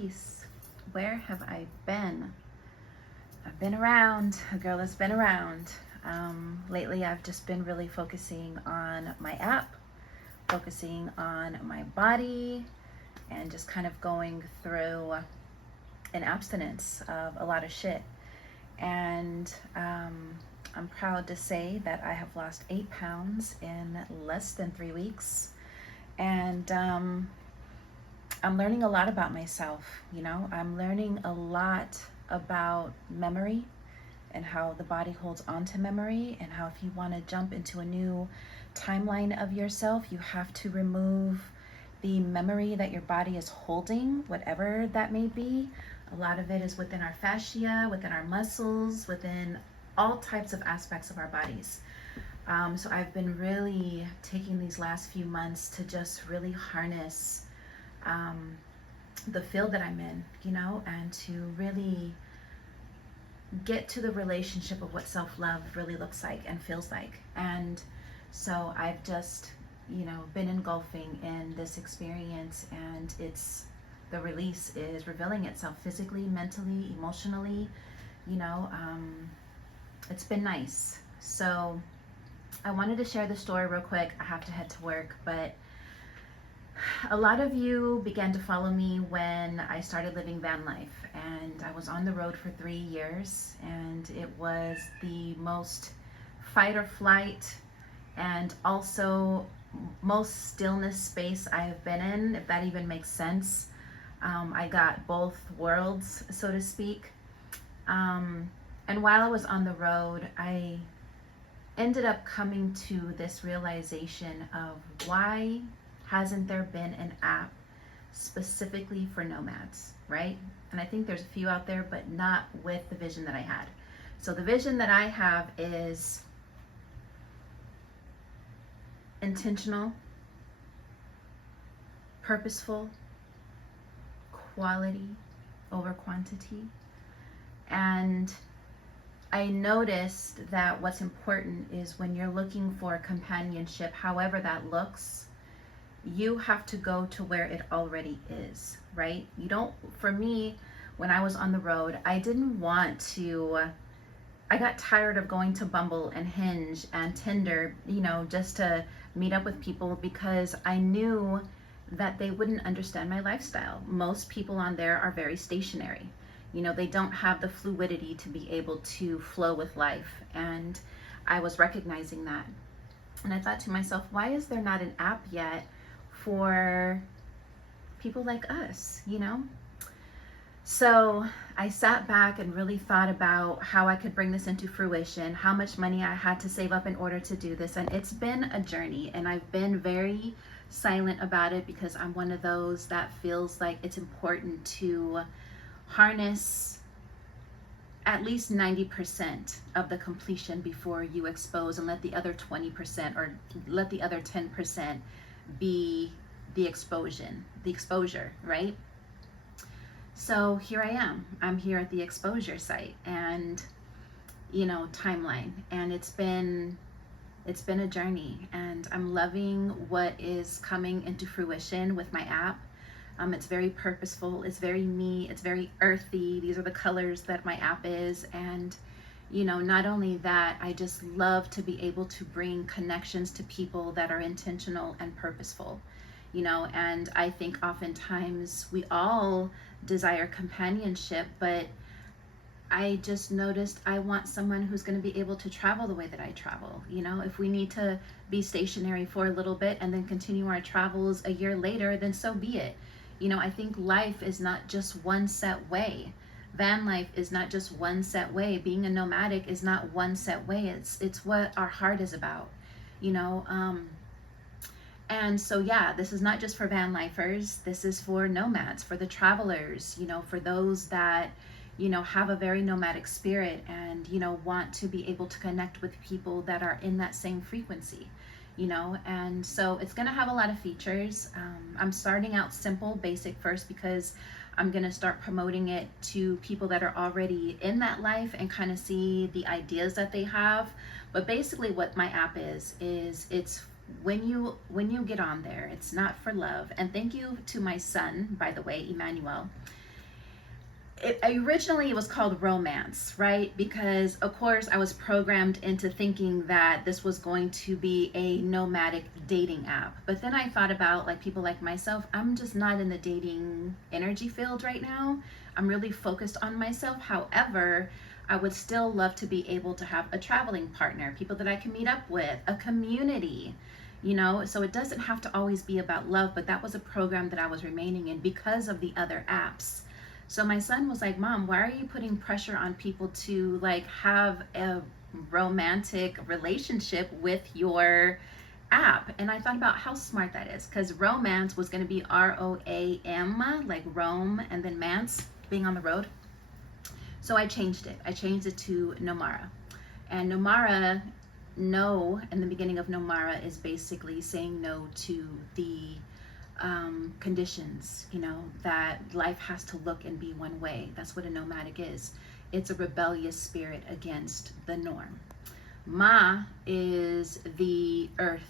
peace. Where have I been? I've been around, a girl that's been around. Lately, I've just been really focusing on my app, focusing on my body, and just kind of going through an abstinence of a lot of shit. And I'm proud to say that I have lost 8 pounds in less than 3 weeks. And I'm learning a lot about myself, I'm learning a lot about memory and how the body holds on to memory, and how if you want to jump into a new timeline of yourself, you have to remove the memory that your body is holding, whatever that may be. A lot of it is within our fascia, within our muscles, within all types of aspects of our bodies. So I've been really taking these last few months to just really harness the field that I'm in, and to really get to the relationship of what self-love really looks like and feels like. And so I've just, been engulfing in this experience, and the release is revealing itself physically, mentally, emotionally, it's been nice. So I wanted to share the story real quick. I have to head to work, but a lot of you began to follow me when I started living van life, and I was on the road for 3 years, and it was the most fight or flight and also most stillness space I have been in, if that even makes sense. I got both worlds, so to speak. And while I was on the road, I ended up coming to this realization of why hasn't there been an app specifically for nomads, right? And I think there's a few out there, but not with the vision that I had. So the vision that I have is intentional, purposeful, quality over quantity. And I noticed that what's important is when you're looking for companionship, however that looks, you have to go to where it already is, right? You don't, for me, when I was on the road, I got tired of going to Bumble and Hinge and Tinder, just to meet up with people, because I knew that they wouldn't understand my lifestyle. Most people on there are very stationary. They don't have the fluidity to be able to flow with life. And I was recognizing that. And I thought to myself, why is there not an app yet for people like us, So I sat back and really thought about how I could bring this into fruition, how much money I had to save up in order to do this. And it's been a journey, and I've been very silent about it because I'm one of those that feels like it's important to harness at least 90% of the completion before you expose, and let the other 20% or let the other 10% be the exposure, right? So here I am. I'm here at the exposure site and, timeline. And it's been a journey, and I'm loving what is coming into fruition with my app. It's very purposeful. It's very me. It's very earthy. These are the colors that my app is. And, not only that, I just love to be able to bring connections to people that are intentional and purposeful, and I think oftentimes we all desire companionship, but I just noticed I want someone who's going to be able to travel the way that I travel. If we need to be stationary for a little bit and then continue our travels a year later, then so be it. I think life is not just one set way. Van life is not just one set way. Being a nomadic is not one set way. It's what our heart is about, And so, yeah, this is not just for van lifers. This is for nomads, for the travelers, for those that, have a very nomadic spirit and, want to be able to connect with people that are in that same frequency, and so it's going to have a lot of features. I'm starting out simple, basic first, because I'm going to start promoting it to people that are already in that life and kind of see the ideas that they have. But basically what my app is it's when you get on there, it's not for love. And thank you to my son, by the way, Emmanuel. Originally it was called Romance, right? Because of course I was programmed into thinking that this was going to be a nomadic dating app. But then I thought about like people like myself, I'm just not in the dating energy field right now. I'm really focused on myself. However, I would still love to be able to have a traveling partner, people that I can meet up with, a community, you know? So it doesn't have to always be about love, but that was a program that I was remaining in because of the other apps. So my son was like, Mom, why are you putting pressure on people to like have a romantic relationship with your app? And I thought about how smart that is, because romance was going to be ROAM, like Rome, and then mance, being on the road. So I changed it. I changed it to Nomara. And Nomara, no, in the beginning of Nomara is basically saying no to the conditions, you know, that life has to look and be one way. That's what a nomadic is. It's a rebellious spirit against the norm. Ma is the earth,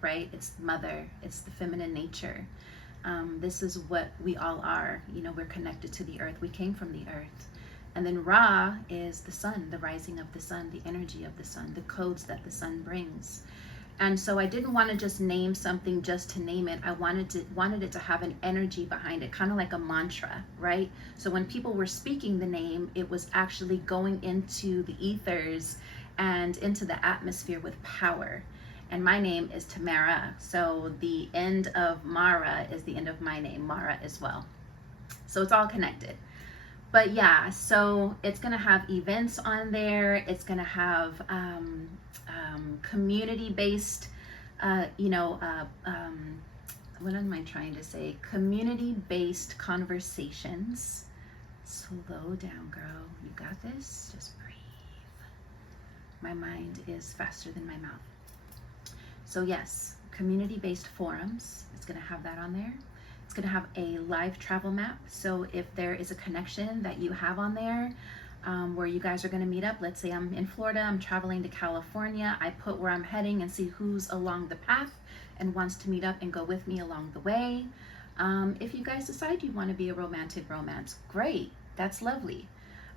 right? It's mother, it's the feminine nature. This is what we all are. You know, we're connected to the earth. We came from the earth. And then Ra is the sun, the rising of the sun, the energy of the sun, the codes that the sun brings. And so I didn't want to just name something just to name it. I wanted it to have an energy behind it, kind of like a mantra, right? So when people were speaking the name, it was actually going into the ethers and into the atmosphere with power. And my name is Tamara. So the end of Mara is the end of my name, Mara as well. So it's all connected. But yeah, so it's gonna have events on there. It's gonna have community-based, what am I trying to say? Community-based conversations. Slow down, girl. You got this. Just breathe. My mind is faster than my mouth. So yes, community-based forums. It's gonna have that on there. It's going to have a live travel map. So if there is a connection that you have on there where you guys are going to meet up, let's say I'm in Florida, I'm traveling to California, I put where I'm heading and see who's along the path and wants to meet up and go with me along the way. If you guys decide you want to be a romantic romance, great, that's lovely.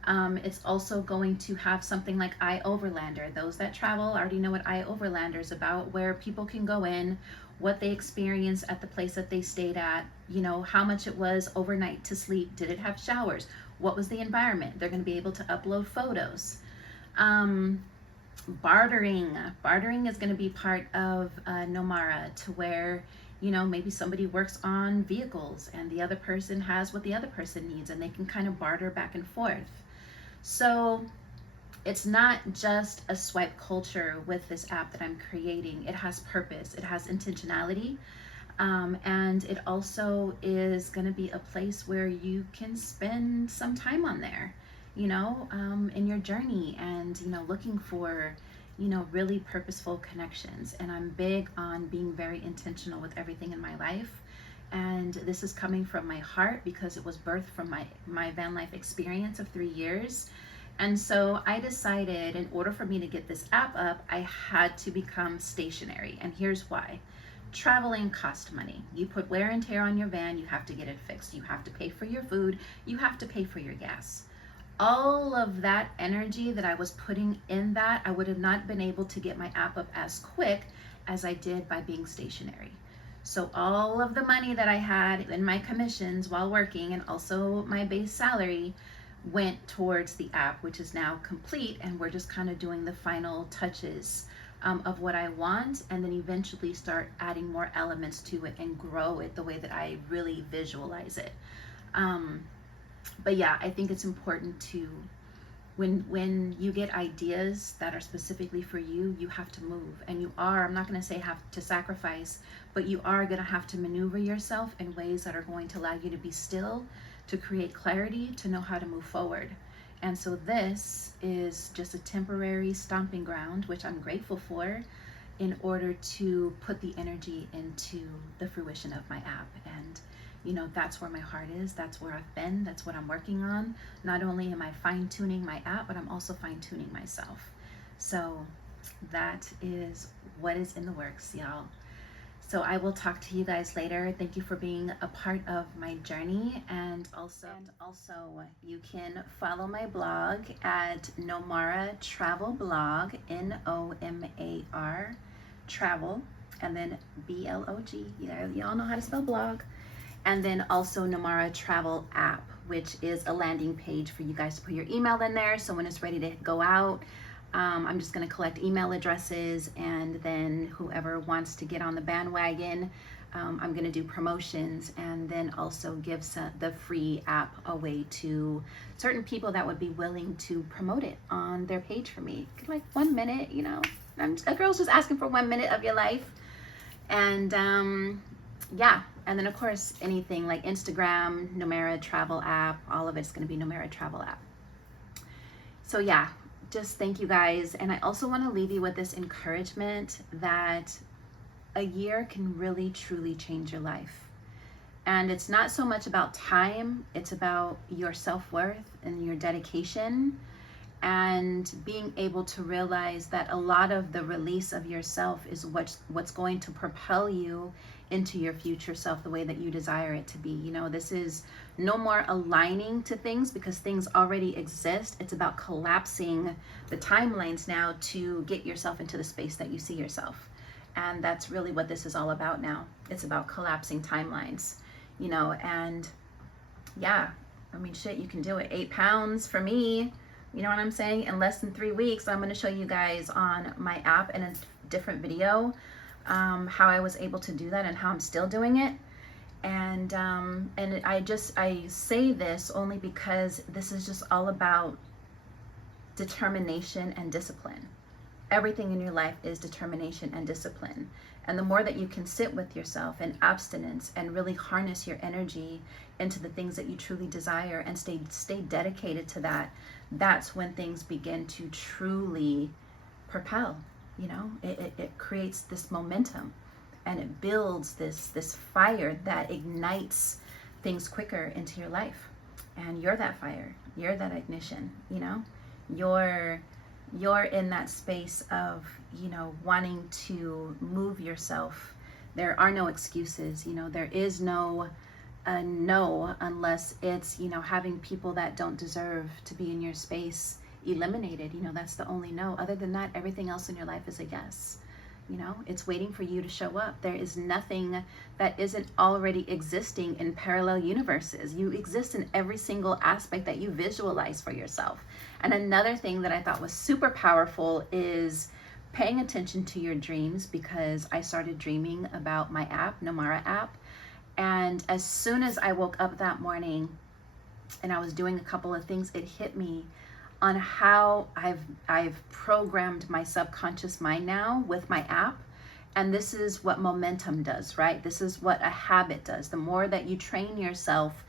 It's also going to have something like iOverlander. Those that travel already know what iOverlander is about, where people can go in, what they experienced at the place that they stayed at, you know, how much it was overnight to sleep, did it have showers, what was the environment. They're going to be able to upload photos. Bartering is going to be part of Nomara, to where, you know, maybe somebody works on vehicles and the other person has what the other person needs, and they can kind of barter back and forth. So it's not just a swipe culture with this app that I'm creating. It has purpose, it has intentionality, and it also is going to be a place where you can spend some time on there, you know, in your journey, and, you know, looking for, you know, really purposeful connections. And I'm big on being very intentional with everything in my life. And this is coming from my heart because it was birthed from my van life experience of 3 years. And so I decided, in order for me to get this app up, I had to become stationary. And here's why. Traveling costs money. You put wear and tear on your van, you have to get it fixed. You have to pay for your food, you have to pay for your gas. All of that energy that I was putting in that, I would have not been able to get my app up as quick as I did by being stationary. So all of the money that I had in my commissions while working, and also my base salary, went towards the app, which is now complete, and we're just kind of doing the final touches of what I want, and then eventually start adding more elements to it and grow it the way that I really visualize it. But yeah, I think it's important to, when you get ideas that are specifically for you, you have to move, and you are, I'm not going to say have to sacrifice, but you are going to have to maneuver yourself in ways that are going to allow you to be still, to create clarity, to know how to move forward. And so this is just a temporary stomping ground, which I'm grateful for, in order to put the energy into the fruition of my app. And, you know, that's where my heart is, that's where I've been, that's what I'm working on. Not only am I fine-tuning my app, but I'm also fine-tuning myself. So that is what is in the works, y'all. So I will talk to you guys later. Thank you for being a part of my journey. And also you can follow my blog at Nomara Travel Blog, Nomar Travel, and then Blog. Y'all know how to spell blog. And then also Nomara Travel App, which is a landing page for you guys to put your email in there. So when it's ready to go out, I'm just going to collect email addresses, and then whoever wants to get on the bandwagon, I'm going to do promotions, and then also give the free app away to certain people that would be willing to promote it on their page for me. Like 1 minute, a girl's just asking for 1 minute of your life. And yeah, and then of course anything like Instagram, Nomara Travel App, all of it's going to be Nomara Travel App. So yeah, just thank you guys. And I also want to leave you with this encouragement that a year can really truly change your life. And it's not so much about time, it's about your self-worth and your dedication, and being able to realize that a lot of the release of yourself is what's going to propel you into your future self the way that you desire it to be. This is no more aligning to things because things already exist. It's about collapsing the timelines now to get yourself into the space that you see yourself. And that's really what this is all about now. It's about collapsing timelines, and yeah, I mean, shit, you can do it. 8 pounds for me, you know what I'm saying, in less than 3 weeks. I'm going to show you guys on my app in a different video how I was able to do that and how I'm still doing it. And I say this only because this is just all about determination and discipline. Everything in your life is determination and discipline. And the more that you can sit with yourself in abstinence and really harness your energy into the things that you truly desire and stay dedicated to that, that's when things begin to truly propel. It creates this momentum, and it builds this fire that ignites things quicker into your life. And you're that fire, you're that ignition. You're in that space of wanting to move yourself. There are no excuses. There is no no unless it's having people that don't deserve to be in your space eliminated. That's the only no. Other than that, everything else in your life is a yes. It's waiting for you to show up. There is nothing that isn't already existing in parallel universes. You exist in every single aspect that you visualize for yourself. And another thing that I thought was super powerful is paying attention to your dreams, because I started dreaming about my app, Nomara app. And as soon as I woke up that morning and I was doing a couple of things, it hit me on how I've programmed my subconscious mind now with my app. And this is what momentum does, right? This is what a habit does. The more that you train yourself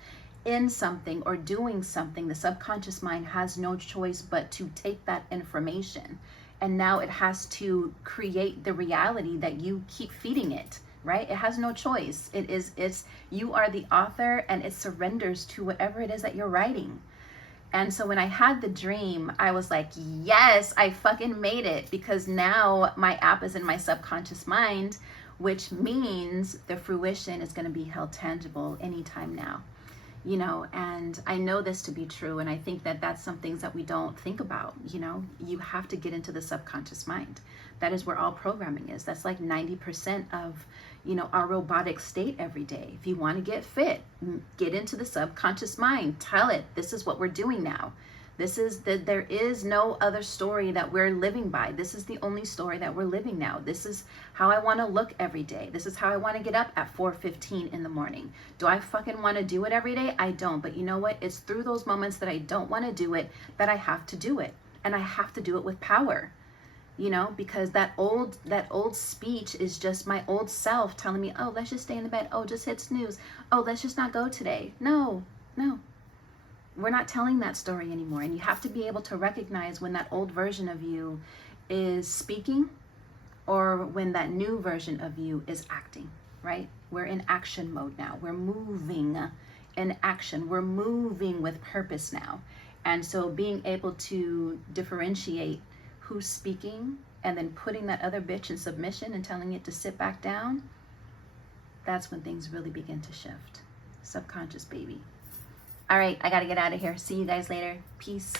in something or doing something, the subconscious mind has no choice but to take that information. And now it has to create the reality that you keep feeding it, right? It has no choice. It's you are the author, and it surrenders to whatever it is that you're writing. And so when I had the dream, I was like, yes, I fucking made it, because now my app is in my subconscious mind, which means the fruition is going to be held tangible anytime now. And I know this to be true. And I think that that's some things that we don't think about. You have to get into the subconscious mind. That is where all programming is. That's like 90% of, our robotic state every day. If you want to get fit, get into the subconscious mind. Tell it, this is what we're doing now. There is no other story that we're living by. This is the only story that we're living now. This is how I want to look every day. This is how I want to get up at 4:15 in the morning. Do I fucking want to do it every day? I don't. But you know what? It's through those moments that I don't want to do it that I have to do it. And I have to do it with power. Because that old speech is just my old self telling me, oh, let's just stay in the bed. Oh, just hit snooze. Oh, let's just not go today. No. We're not telling that story anymore. And you have to be able to recognize when that old version of you is speaking or when that new version of you is acting, right? We're in action mode now. We're moving in action. We're moving with purpose now. And so being able to differentiate who's speaking and then putting that other bitch in submission and telling it to sit back down, that's when things really begin to shift. Subconscious, baby. All right, I gotta get out of here. See you guys later. Peace.